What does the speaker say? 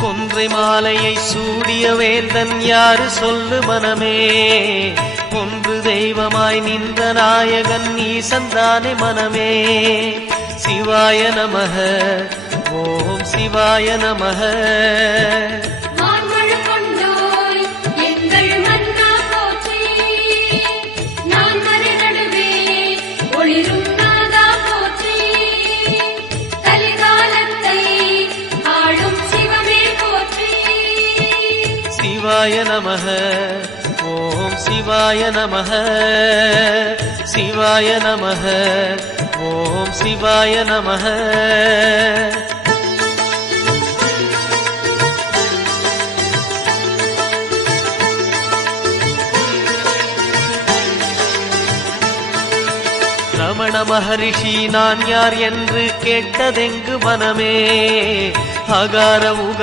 கொன்றை மாலையை சூடிய வேந்தன் யாரு சொல்லு மனமே ஒன்று தெய்வமாய் நின்ற நாயகன் ஈசந்தானே மனமே சிவாய நமக ஓம் சிவாய நமக சிவாய நமக ஓம் சிவாய நமக சிவாய நமக ஓம் சிவாய நமக ரமண மகரிஷி நான் யார் என்று கேட்டதெங்கு மனமே அகார உகா